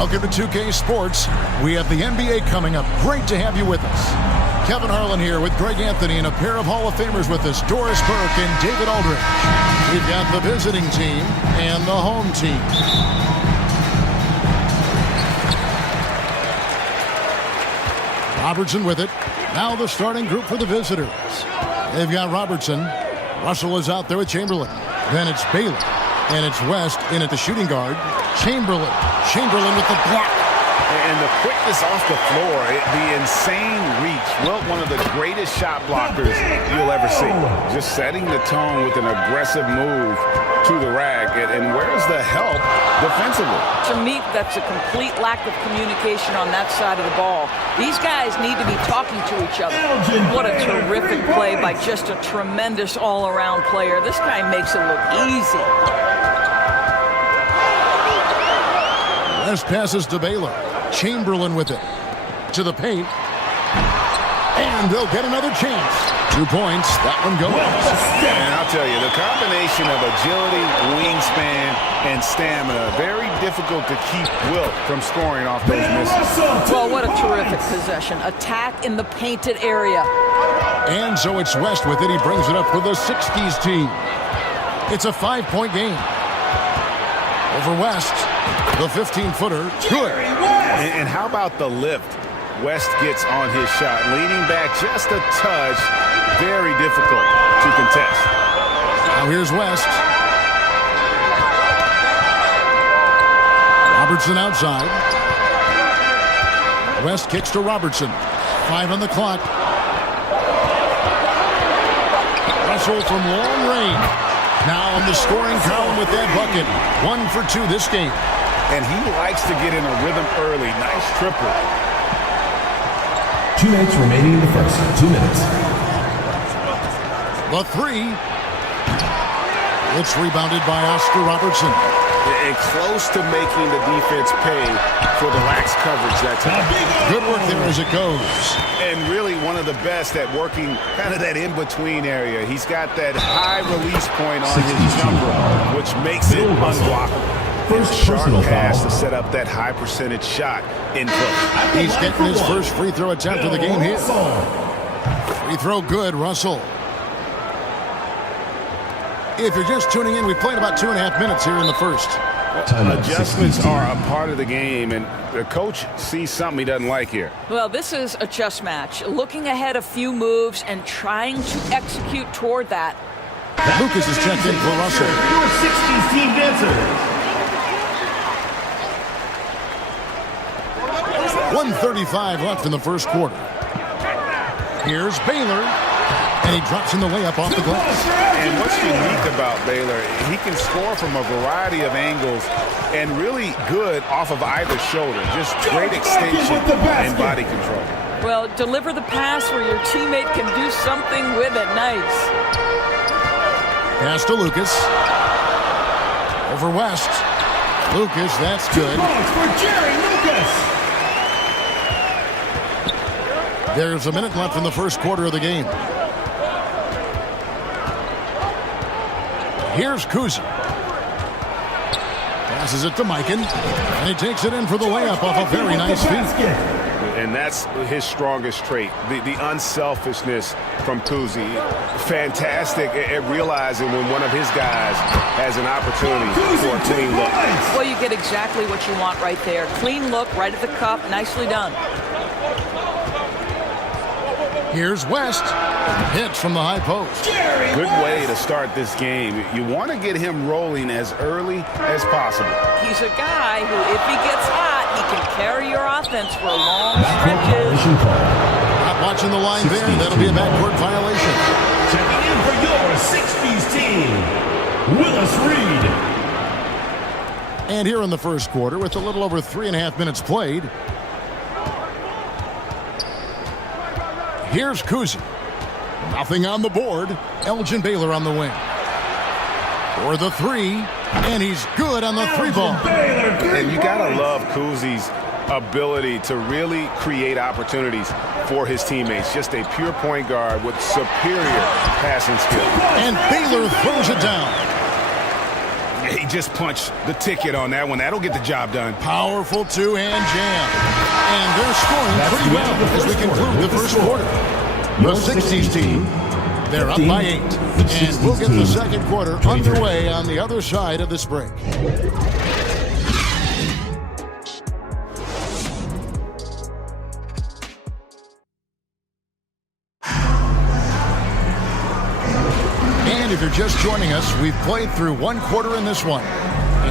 Welcome to 2K Sports. We have the NBA coming up. Great to have you with us. Kevin Harlan here with Greg Anthony and a pair of Hall of Famers with us, Doris Burke and David Aldridge. We've got the visiting team and the home team. Robertson with it. Now the starting group for the visitors. They've got Robertson. Russell is out there with Chamberlain. Then it's Baylor. And it's West in at the shooting guard. Chamberlain with the block. And the quickness off the floor, the insane reach. Well, one of the greatest shot blockers you'll ever see. Just setting the tone with an aggressive move to the rack. And where's the help defensively? To me, that's a complete lack of communication on that side of the ball. These guys need to be talking to each other. What a terrific play by just a tremendous all-around player. This guy makes it look easy. West passes to Baylor. Chamberlain with it. To the paint. And they'll get another chance. 2 points. That one goes. And I'll tell you, the combination of agility, wingspan, and stamina, very difficult to keep Wilt from scoring off those misses. Well, what a terrific possession. Attack in the painted area. And so it's West with it. He brings it up for the 60s team. It's a 5-point game. Over West. The 15-footer. Good. And how about the lift? West gets on his shot, leaning back just a touch. Very difficult to contest. Now here's West. Robertson outside. West kicks to Robertson. 5 on the clock. Russell from long range. Now on the scoring column with that bucket. 1 for 2 this game. And he likes to get in a rhythm early. Nice triple. 2 minutes remaining in the first. 2 minutes. The 3. It's rebounded by Oscar Robertson. And close to making the defense pay for the lax coverage that time. Good work there as it goes. And really one of the best at working kind of that in-between area. He's got that high release point on his jumper, which makes it unblockable. First Sharp personal pass foul. to set up that high percentage shot in close. He's getting his first free throw attempt of the game here. Free throw good, Russell. If you're just tuning in, we played about 2.5 minutes here in the first. Adjustments are a part of the game, and the coach sees something he doesn't like here. Well, this is a chess match. Looking ahead a few moves and trying to execute toward that. Lucas is checked in for Russell. Your 60s team dancers. 1:35 left in the first quarter. Here's Baylor, and he drops in the layup off the glass. And what's unique about Baylor, he can score from a variety of angles and really good off of either shoulder. Just great extension and body control. Well, deliver the pass where your teammate can do something with it. Nice. Pass to Lucas. Over West. Lucas, that's good. For Jerry Lucas. There's a minute left in the first quarter of the game. Here's Kuzi. Passes it to Mikan, and he takes it in for the layup off a very nice feed. And that's his strongest trait, the unselfishness from Kuzi. Fantastic at realizing when one of his guys has an opportunity for a clean look. Well, you get exactly what you want right there. Clean look, right at the cup. Nicely done. Here's West. Hits from the high post. Good way to start this game. You want to get him rolling as early as possible. He's a guy who, if he gets hot, he can carry your offense for long stretches. Not watching the line there. That'll be a backcourt violation. Checking in for your 60s team, Willis Reed. And here in the first quarter, with a little over 3.5 minutes played, here's Kuzi. Nothing on the board. Elgin Baylor on the wing. For the 3, and he's good on the 3 ball. And you gotta love Kuzi's ability to really create opportunities for his teammates. Just a pure point guard with superior passing skill. And Baylor throws it down. He just punched the ticket on that one. That'll get the job done. Powerful two-hand jam. And they're scoring pretty well as we conclude the first quarter. The 60s team, they're up by 8. And we'll get the second quarter underway on the other side of this break. And if you're just joining us, we've played through one quarter in this one.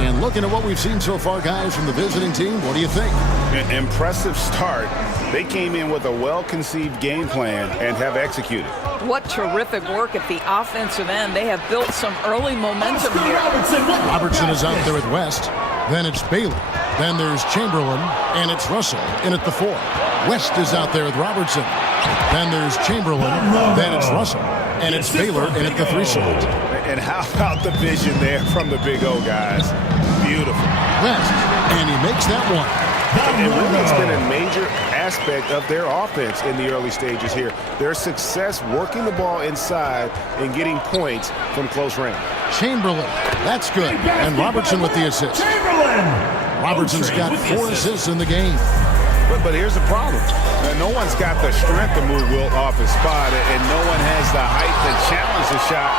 And looking at what we've seen so far, guys, from the visiting team, what do you think? An impressive start. They came in with a well-conceived game plan and have executed. What terrific work at the offensive end. They have built some early momentum here. Robertson is out there with West. Then it's Baylor. Then there's Chamberlain, and it's Russell in at the 4. West is out there with Robertson. Then there's Chamberlain. Then it's Russell, and it's Baylor in at the 3 slot. And how about the vision there from the Big O, guys? Beautiful. West, and he makes that one. And really, it's been a major aspect of their offense in the early stages here. Their success working the ball inside and getting points from close range. Chamberlain, that's good. And Robertson with the assist. Robertson's got 4 assists in the game. But here's the problem. No one's got the strength to move Wilt off his spot, and no one has the height to challenge the shot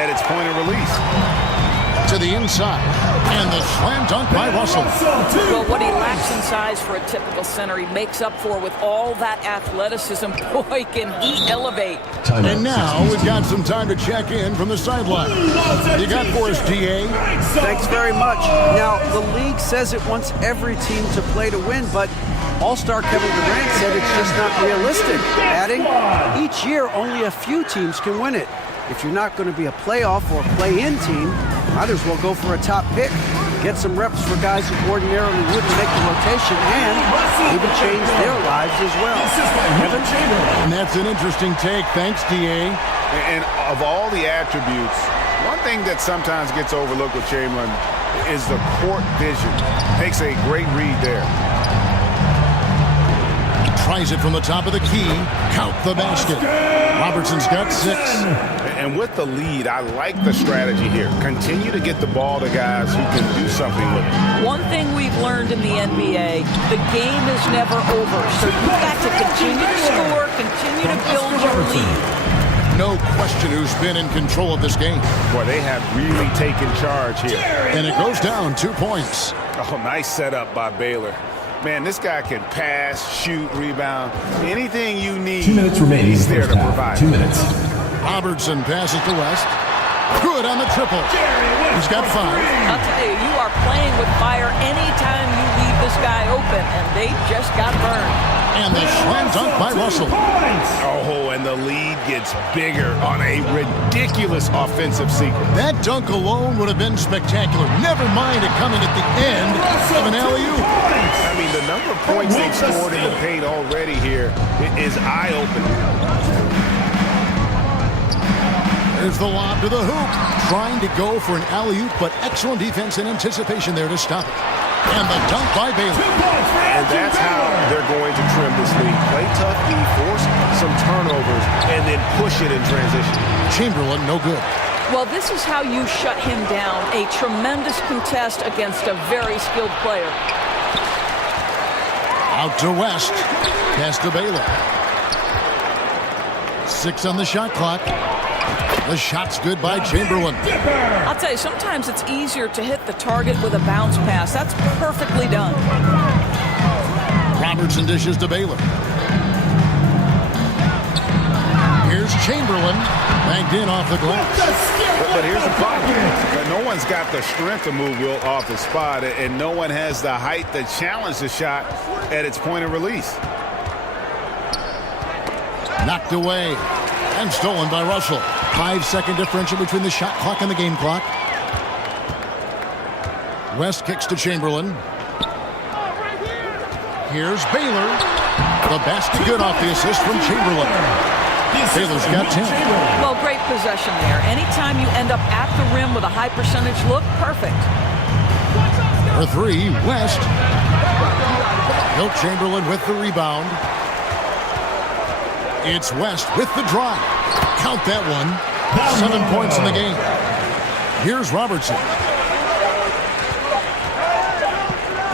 at its point of release. To the inside, and the slam dunk by Russell. Well, what he lacks in size for a typical center, he makes up for with all that athleticism. Boy, can he elevate. And now we've got some time to check in from the sideline. You got for us, DA? Thanks very much. Now, the league says it wants every team to play to win, but All-Star Kevin Durant said it's just not realistic, adding, each year only a few teams can win it. If you're not going to be a playoff or play-in team, might as well go for a top pick. Get some reps for guys who ordinarily wouldn't make the rotation and even change their lives as well. And that's an interesting take. Thanks, DA. And of all the attributes, one thing that sometimes gets overlooked with Chamberlain is the court vision. Makes a great read there. Tries it from the top of the key. Count the basket. Robertson's got 6. And with the lead, I like the strategy here. Continue to get the ball to guys who can do something with it. One thing we've learned in the NBA, the game is never over. So you've got to continue to score, continue to build your lead. No question who's been in control of this game. Boy, they have really taken charge here. And it goes down 2 points. Oh, nice setup by Baylor. Man, this guy can pass, shoot, rebound. Anything you need, 2 minutes remaining. He's there to provide. 2 minutes. Robertson passes to West. Good on the triple. He's got 5. I'll tell you, you are playing with fire anytime you leave this guy open, and they just got burned. And the slam dunk by Russell. Oh, and the lead gets bigger on a ridiculous offensive sequence. That dunk alone would have been spectacular. Never mind it coming at the end of an alley-oop. I mean, the number of points they've scored in the paint already here is eye-opening. There's the lob to the hoop. Trying to go for an alley-oop, but excellent defense and anticipation there to stop it. And the dunk by Baylor. And that's how they're going to trim this lead. Play tough D, force some turnovers, and then push it in transition. Chamberlain, no good. Well, this is how you shut him down. A tremendous contest against a very skilled player. Out to West. Pass to Baylor. 6 on the shot clock. The shot's good by Chamberlain. I'll tell you, sometimes it's easier to hit the target with a bounce pass. That's perfectly done. Robertson dishes to Baylor. Here's Chamberlain. Banked in off the glass. But here's the problem. No one's got the strength to move Wilt off the spot, and no one has the height to challenge the shot at its point of release. Knocked away and stolen by Russell. 5-second differential between the shot clock and the game clock. West kicks to Chamberlain. Here's Baylor. The basket good off the assist from Chamberlain. Baylor's got 10. Well, great possession there. Anytime you end up at the rim with a high percentage look, perfect. For 3, West. Wilt Chamberlain with the rebound. It's West with the drive. Count that one. 7 points in the game. Here's Robertson.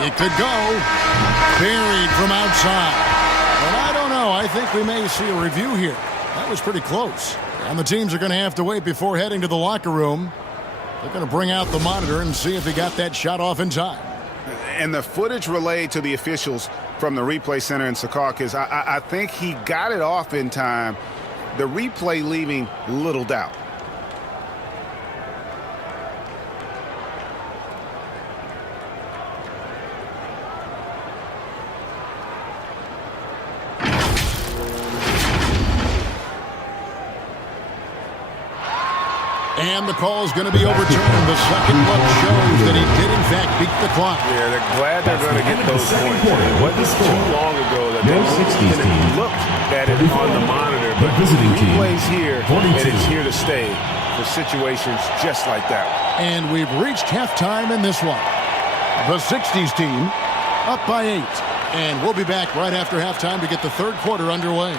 It could go. Buried from outside. And I don't know. I think we may see a review here. That was pretty close. And the teams are going to have to wait before heading to the locker room. They're going to bring out the monitor and see if he got that shot off in time. And the footage relayed to the officials from the replay center in Secaucus, I think he got it off in time. The replay leaving little doubt. And the call is going to be overturned. The second look shows that he did, in fact, beat the clock. Yeah, they're glad they're going to get those points. It wasn't too long ago that they looked at it on the monitor, but the replay's here, and it's here to stay for situations just like that. And we've reached halftime in this one. The 60s team up by 8. And we'll be back right after halftime to get the third quarter underway.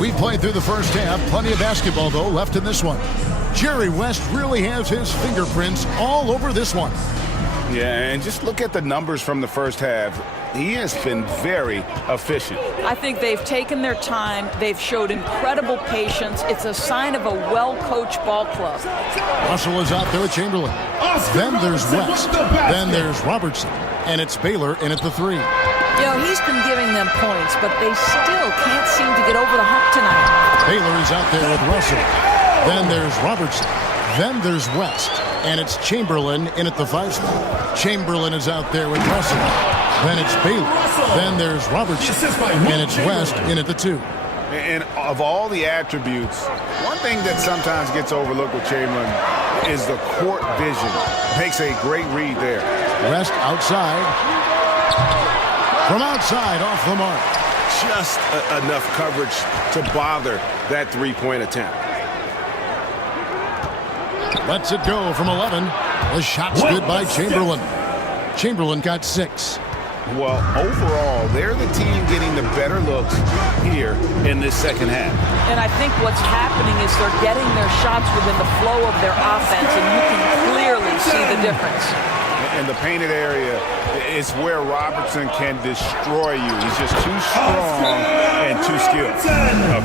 We played through the first half. Plenty of basketball, though, left in this one. Jerry West really has his fingerprints all over this one. Yeah, and just look at the numbers from the first half. He has been very efficient. I think they've taken their time. They've showed incredible patience. It's a sign of a well-coached ball club. Russell is out there with Chamberlain. Then there's West. Then there's Robertson. And it's Baylor in at the 3. You know, he's been giving them points, but they still can't seem to get over the hump tonight. Baylor is out there with Russell. Then there's Robertson. Then there's West. And it's Chamberlain in at the 5 spot. Chamberlain is out there with Russell. Then it's Baylor. Then there's Robertson. And it's West in at the 2. And of all the attributes, one thing that sometimes gets overlooked with Chamberlain is the court vision. Makes a great read there. West outside. From outside, off the mark. Just enough coverage to bother that three-point attempt. Lets it go from 11. The shot's good by Chamberlain. Chamberlain got 6. Well, overall, they're the team getting the better looks here in this second half. And I think what's happening is they're getting their shots within the flow of their offense, and you can clearly see the difference. And the painted area is where Robertson can destroy you. He's just too strong and too skilled.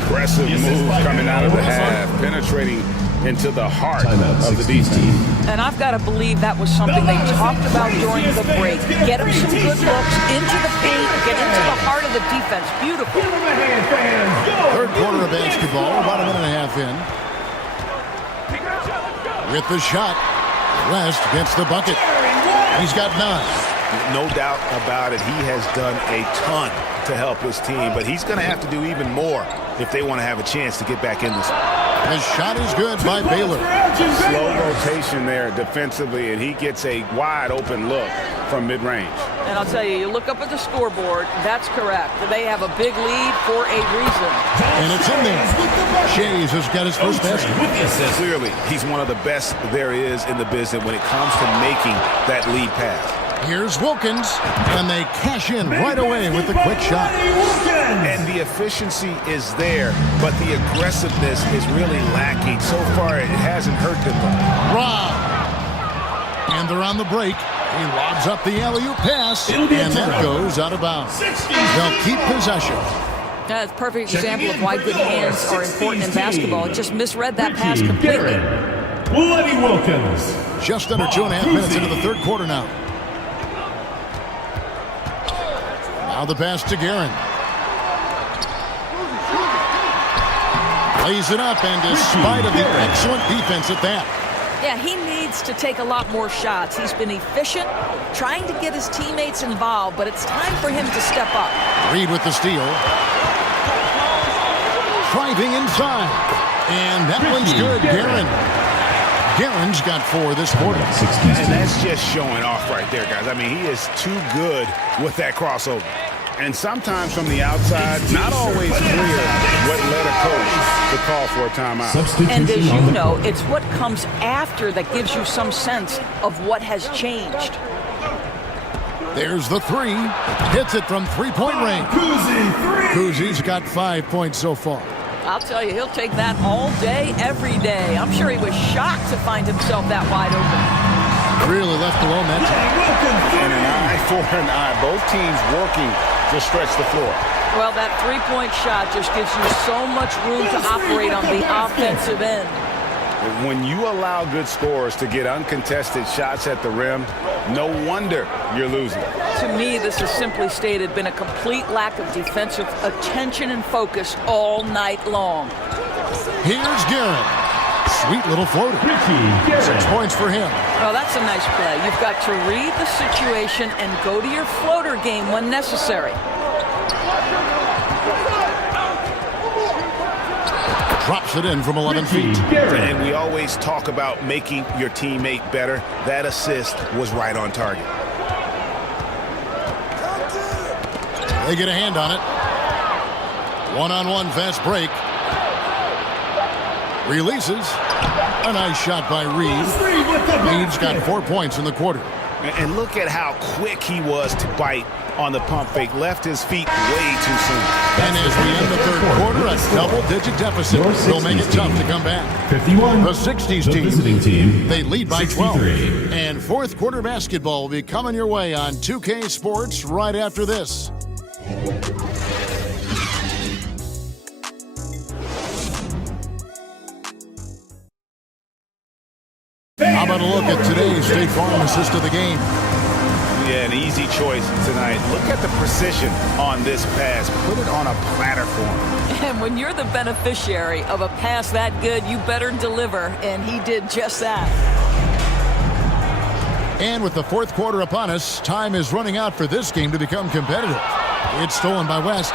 Aggressive move coming out of the half, penetrating into the heart of the defense. And I've got to believe that was something they talked about during the break. Get him some good looks into the paint, get into the heart of the defense. Beautiful. Third quarter of basketball, about a minute and a half in. With the shot, West gets the bucket. He's got 9. No doubt about it. He has done a ton to help his team, but he's going to have to do even more if they want to have a chance to get back in this. The shot is good by Baylor. Slow rotation there defensively, and he gets a wide open look from mid-range. And I'll tell you, you look up at the scoreboard, that's correct. They have a big lead for a reason. And it's in there. Shays has got his first basket. Clearly, he's one of the best there is in the business when it comes to making that lead pass. Here's Wilkins, and they cash in right away with the quick shot. And the efficiency is there, but the aggressiveness is really lacking. So far, it hasn't hurt them. Rob. And they're on the break. He lobs up the alley-oop pass, and that goes out of bounds. They'll keep possession. That's a perfect example of why good hands are important in basketball. It just misread that pass completely. Lenny Wilkins. Just under 2.5 minutes into the third quarter now. Now the pass to Guerin. Lays it up, and despite of the excellent defense at that. Yeah, he needs to take a lot more shots. He's been efficient, trying to get his teammates involved, but it's time for him to step up. Reed with the steal. Driving inside. And that one's good, Guerin. Guerin's got 4 this quarter. And that's just showing off right there, guys. I mean, he is too good with that crossover. And sometimes from the outside, not always clear what led a coach to call for a timeout. And as you know, it's what comes after that gives you some sense of what has changed. There's the three. Hits it from three-point range. Kuzi's got 5 points so far. I'll tell you, he'll take that all day, every day. I'm sure he was shocked to find himself that wide open. Really left alone that time. And an eye for an eye. Both teams working to stretch the floor. Well, that three-point shot just gives you so much room to operate on the offensive end. When you allow good scorers to get uncontested shots at the rim, no wonder you're losing. To me, this has simply stated been a complete lack of defensive attention and focus all night long. Here's Garrett. Sweet little floater. 6 points for him. Oh, that's a nice play. You've got to read the situation and go to your floater game when necessary. Drops it in from 11 feet. And we always talk about making your teammate better. That assist was right on target. They get a hand on it. One-on-one fast break. Releases. A nice shot by Reed. Reed's got 4 points in the quarter. And look at how quick he was to bite on the pump fake. Left his feet way too soon. And as we end the third quarter, a double-digit deficit will make it tough to come back. 51. The 60s The team, visiting team, they lead by 12. 63. And fourth quarter basketball will be coming your way on 2K Sports right after this. How about a look at today's State Farm assist of the game? Yeah, an easy choice tonight. Look at the precision on this pass. Put it on a platter for him. And when you're the beneficiary of a pass that good, you better deliver, and he did just that. And with the fourth quarter upon us, time is running out for this game to become competitive. It's stolen by West.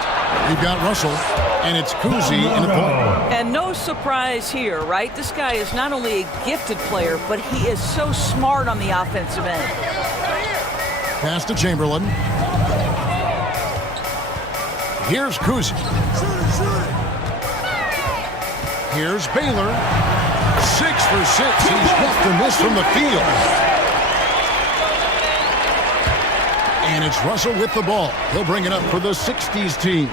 We've got Russell, and it's Kuzi in the point. And no surprise here, right? This guy is not only a gifted player, but he is so smart on the offensive end. Pass to Chamberlain. Here's Kuzi. Here's Baylor. 6 for 6. He's left to miss from the field. And it's Russell with the ball. He'll bring it up for the 60s team.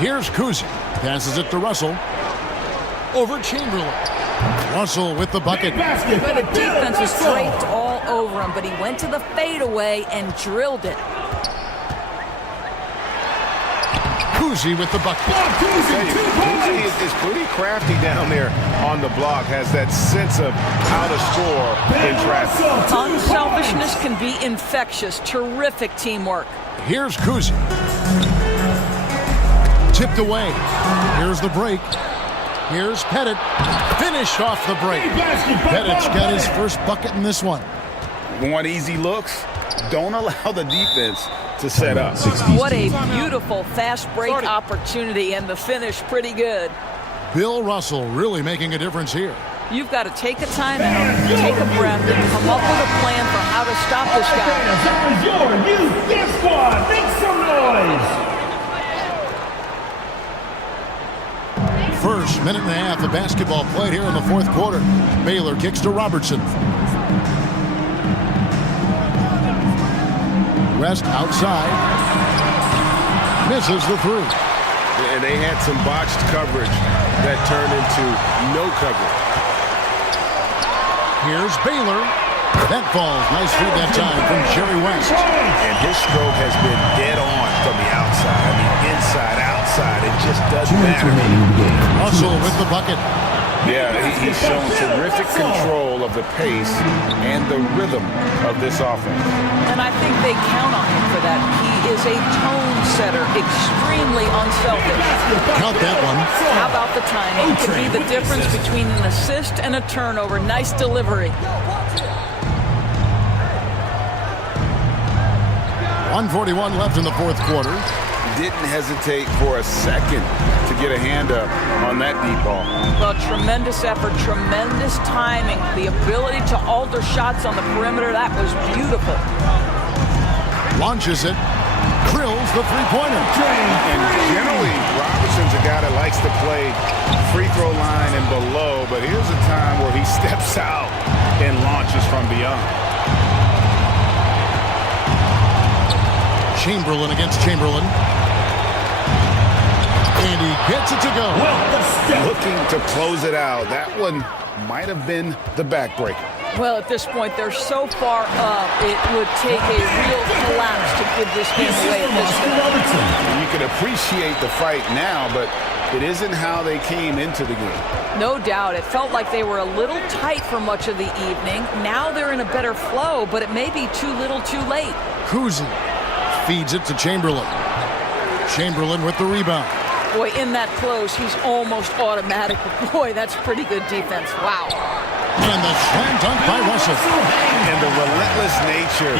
Here's Kuzi. Passes it to Russell. Over Chamberlain. Russell with the bucket. But the defense was draped all over him, but he went to the fadeaway and drilled it. Kuzi with the bucket. Kuzi is pretty crafty down there on the block. Has that sense of how to score in traffic. Unselfishness can be infectious. Terrific teamwork. Here's Kuzi. Tipped away. Here's the break. Here's Pettit. Finished off the break. Pettit's got his first bucket in this one. Want easy looks? Don't allow the defense to set up. What a beautiful fast break opportunity, and the finish pretty good. Bill Russell really making a difference here. You've got to take a timeout, take a breath, and come up with a plan for how to stop this guy. That was your youth gift squad. Make some noise. First minute and a half of basketball played here in the fourth quarter. Baylor kicks to Robertson. West outside. Misses the three. And they had some botched coverage that turned into no coverage. Here's Baylor. That falls. Nice feed that time from Jerry West. And his stroke has been dead on from the outside. I mean, inside, outside. It just doesn't matter. Russell with the bucket. Yeah, he's shown terrific control of the pace and the rhythm of this offense. And I think they count on him for that. He is a tone setter, extremely unselfish. Count that one. How about the timing? Could be the difference between an assist and a turnover. Nice delivery. 1:41 left in the fourth quarter. Didn't hesitate for a second to get a hand up on that deep ball. Well, tremendous effort, tremendous timing. The ability to alter shots on the perimeter, that was beautiful. Launches it. Drills the three-pointer. And generally, Robertson's a guy that likes to play free throw line and below, but here's a time where he steps out and launches from beyond. Chamberlain against Chamberlain. And he gets it to go. Looking to close it out. That one might have been the backbreaker. Well, at this point, they're so far up, it would take a real collapse to give this game away at this point. You can appreciate the fight now, but it isn't how they came into the game. No doubt. It felt like they were a little tight for much of the evening. Now they're in a better flow, but it may be too little too late. Kuzi feeds it to Chamberlain. Chamberlain with the rebound. Boy, in that close, he's almost automatic. Boy, that's pretty good defense. Wow. And the slam dunk by Russell. And the relentless nature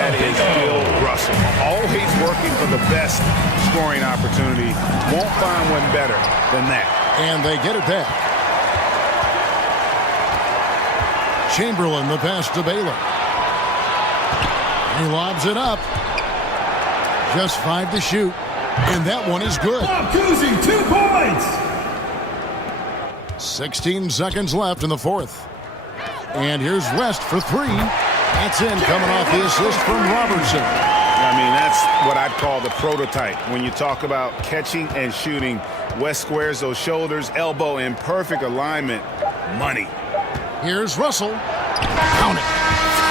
that is Bill Russell. Always working for the best scoring opportunity. Won't find one better than that. And they get it back. Chamberlain, the pass to Baylor. He lobs it up. Just 5 to shoot. And that one is good. Kuzi, 2 points. 16 seconds left in the fourth. And here's West for 3. That's in, coming off the assist from Robertson. I mean, that's what I'd call the prototype. When you talk about catching and shooting, West squares those shoulders, elbow in perfect alignment. Money. Here's Russell. Count it.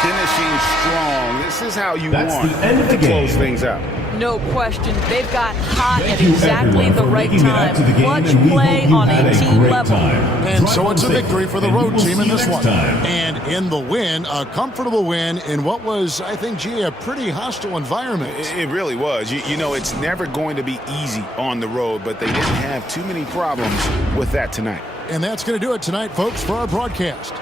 Finishing strong. This is how you That's want the end of the to close game. things out. No question. They've got hot Thank at you, exactly everyone, the for right making it out time. to the game, Clutch and we play hope you on had a a team great level. time. And Drive so home it's a safe, victory for the and we road will team see in you this next one. time. And in the win, a comfortable win in what was, I think, gee, a pretty hostile environment. It really was. You know, it's never going to be easy on the road, but they didn't have too many problems with that tonight. And that's going to do it tonight, folks, for our broadcast.